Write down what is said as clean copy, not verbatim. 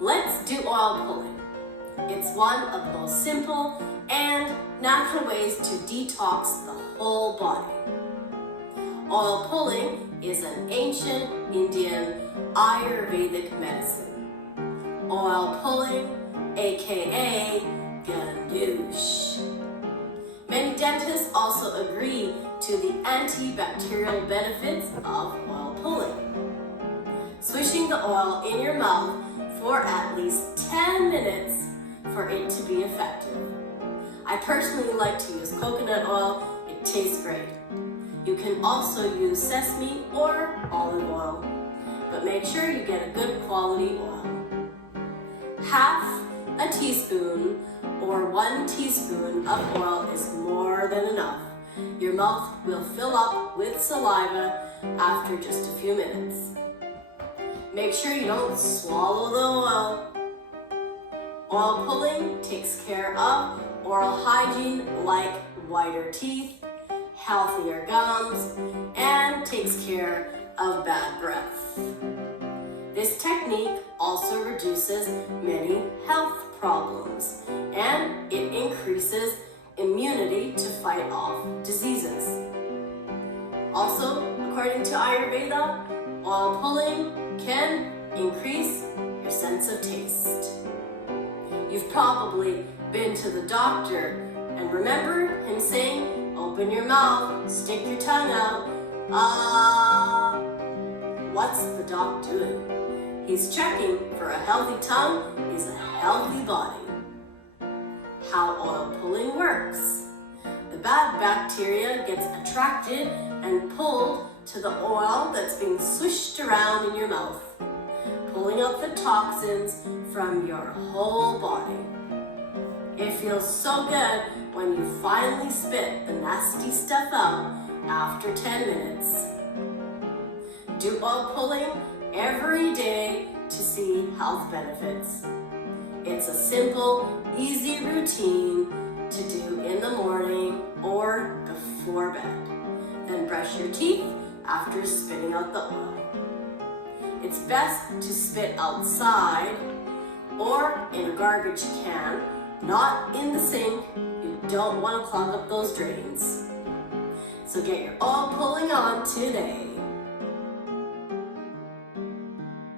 Let's do oil pulling. It's one of the most simple and natural ways to detox the whole body. Oil pulling is an ancient Indian Ayurvedic medicine. Oil pulling, aka ganoush. Many dentists also agree to the antibacterial benefits of oil pulling. Swishing the oil in your mouth for at least 10 minutes for it to be effective. I personally like to use coconut oil, it tastes great. You can also use sesame or olive oil, but make sure you get a good quality oil. Half a teaspoon or 1 teaspoon of oil is more than enough. Your mouth will fill up with saliva after just a few minutes. Make sure you don't swallow the oil. Oil pulling takes care of oral hygiene like whiter teeth, healthier gums, and takes care of bad breath. This technique also reduces many health problems, and it increases immunity to fight off diseases. Also, according to Ayurveda, oil pulling can increase your sense of taste. You've probably been to the doctor and remember him saying, open your mouth, stick your tongue out. What's the doc doing? He's checking for a healthy tongue is a healthy body. How oil pulling works. The bad bacteria gets attracted and pulled to the oil that's being swished around in your mouth, pulling out the toxins from your whole body. It feels so good when you finally spit the nasty stuff out after 10 minutes. Do oil pulling every day to see health benefits. It's a simple, easy routine to do in the morning or before bed. Then brush your teeth after spitting out the oil. It's best to spit outside or in a garbage can, not in the sink. You don't want to clog up those drains. So get your oil pulling on today.